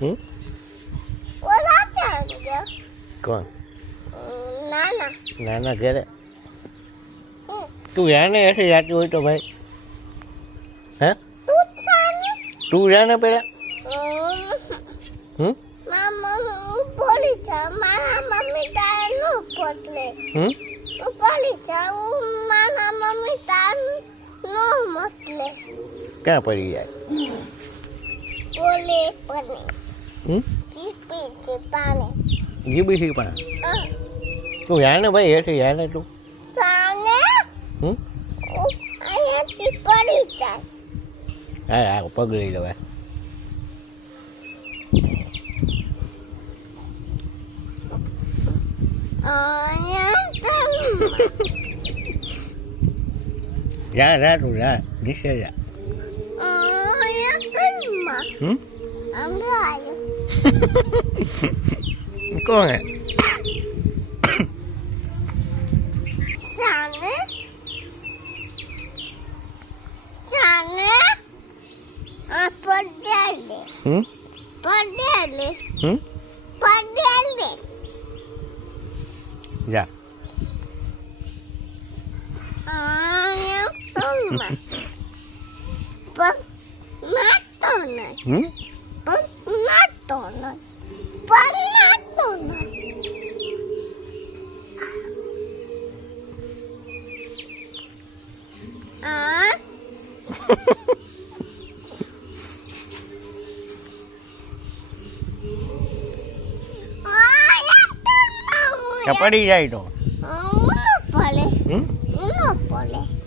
ઓલા ચાલ ગયો કોણ નાના નાના ઘરે તું જાને એસે જાતી હોય તો ભાઈ હે તું ચાને તું જાને પેલા મામા હું બોલી જા મારા મમ્મી તાર નો પોટલે હું બોલી જા હું મારા મમ્મી તાર નો મોટલે ક્યાં પડી જાય બોલે પને પી છે પાને જીબી પણ તું જાને ભાઈ એસે જાને તું સાને અહીંયાથી પડી જાય હા પગ લઈ લો જા જા તું જા દિશે જા કોણ હે Sana Sana Padele Padele Padele જા Ayah toma Panatona Panatona Panatona પડી જાય તો no pole